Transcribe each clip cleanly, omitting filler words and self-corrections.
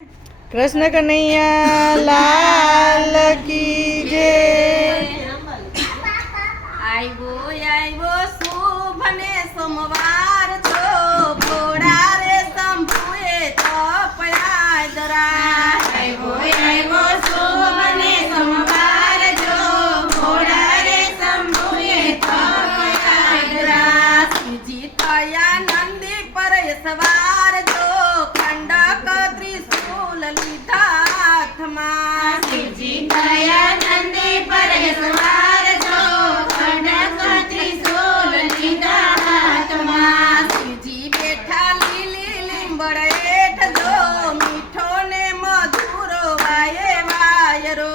कृष्ण कन्हैया लाल की जय। आइबो आइबो शुभ ने सोमवार छो भोड़ा रे शंभुए तपया दरा। आइबो आइबो शुभ ने सोमवार छो भोड़ा रे शंभुए तपया दरा। शिवजी थया नंदी पर सवार जो खंडक त्रिशूल लीधा हाथमा। शिवजी थया नंदी पर सवार जो खंडक त्रिशूल लीधा हाथमा। शिवजी बेठा લીલી લીંબડ હેઠ જો મીઠો ને મધુરો વાયે વાયરો।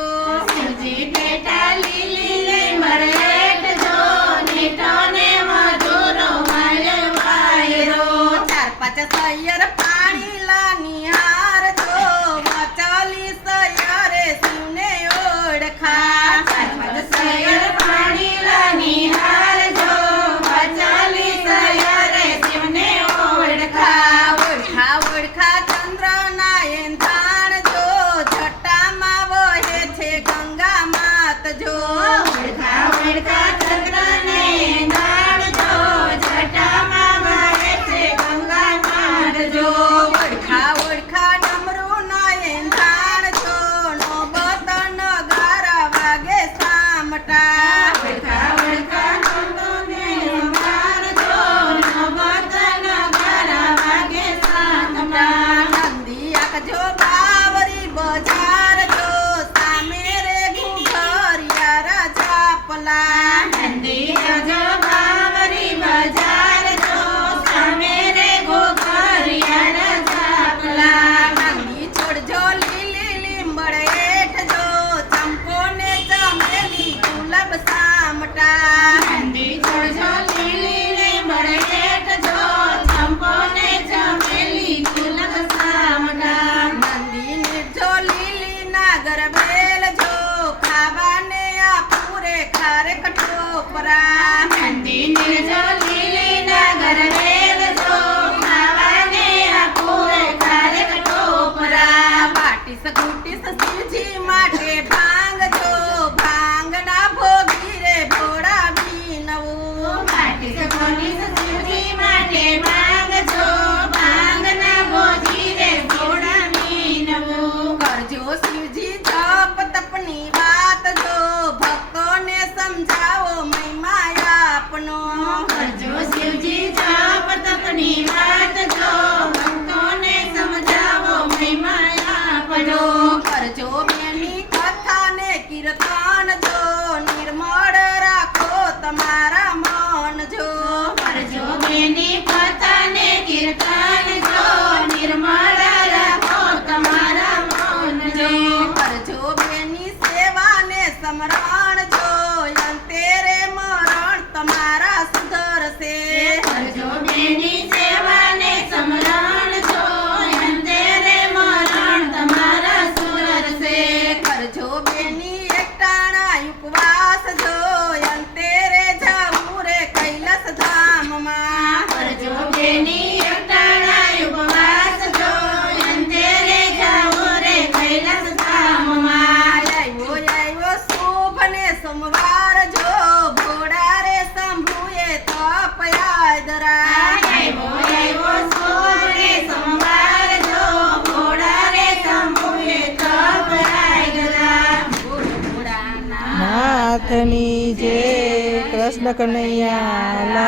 શિવજી બેઠા લીલી લીંબડ હેઠ જો મીઠો ને મધુરો વાયે વાયરો। ચાર પાંચ સૈયર પાણી લાની હાર જો વચલી સૈયરે શિવને ઓળખા। ચાર પાંચ સૈયર પાણી લાની હાર જો વચલી સૈયરે શિવને ઓળખા। ઓળખા ઓળખા ચંદ્ર નાયન ધાણ જો જટામાં વહે છે ગંગા માત જો। ઓળખા ઓળખા ચંદ્ર નાયન ધાણ જો જટામાં વહે છે ગંગા માત જો। ઓળખા ઓળખા ડમરુ નાયન ધાણ જો નોબત નગારા વાગે સામટા। ઓળખા ઓળખા ડમરુ નાયન ધાણ જો નોબત નગારા વાગે સામટા। નંદી આખજો બાવરી બજાર જો સામે રે ઘુઘરિયા રાજા પલા। નંદી આખજો બાવરી બજાર જો સામે રે ઘુઘરિયા રાજા પલા। નંદી છોડજો લીલી લીંબડ હેઠ જો ચંપો ને ચમેલી ગુલાબ સામટા। નંદી છોડજો લીલી લીંબડ હેઠ જો ચંપો ને ચમેલી ગુલાબ સામટા। નંદી નિર્જો લીલી નાગર બેલ જો ખાવાને આપુરે ખારે કઠોપરા। નંદી નિર્જો લીલી નાગર બેલ જો ખાવાને આપુરે ખારે કઠોપરા। બાટીસ ઘૂટીસ શિવજી માટે ભાંગ જો ભાંગના ભોગી રે ભોળા બીનવું। બાટીસ ઘૂટીસ શિવજી માટે ભાંગ જો ભાંગના ભોગી રે ભોળા બીનવું। કરજો શિવજી જપ તપની વાત જો ભક્તોને સમજાવો મહિમા આપનો। કરજો શિવજી જપ તપની વાત જો ભક્તોને સમજાવો મહિમા આપનો। કરજો બેની કથા ને કીર્તન જો નિર્મળ રાખો તમારા મન જો। કરજો બેની કથા ને કીર્તન જો નિર્મળ રાખો તમારા મન જો। કરજો બેની સેવા ને સમરણ જો અંતે રે મરણ તમારા સુધરશે। કરજો બેની સેવા ને સમરણ જો અંતે રે મરણ તમારા સુધરશે। કરજો બેની એકટાણા ઉપવાસ જો અંતે રે જાવું રે કૈલાસ ધામમાં। કરજો બેની એકટાણા ઉપવાસ જો અંતે રે જાવું રે કૈલાસ ધામમાં। આવ્યો આવ્યો શુભ ને સોમવાર જો ભોળા રે શંભુએ તપયા દરા। આવ્યો આવ્યો શુભ ને સોમવાર જો ભોળા રે શંભુએ તપયા દરા। ભોળાના नाथनी जय। कृष्ण कन्हैया लाल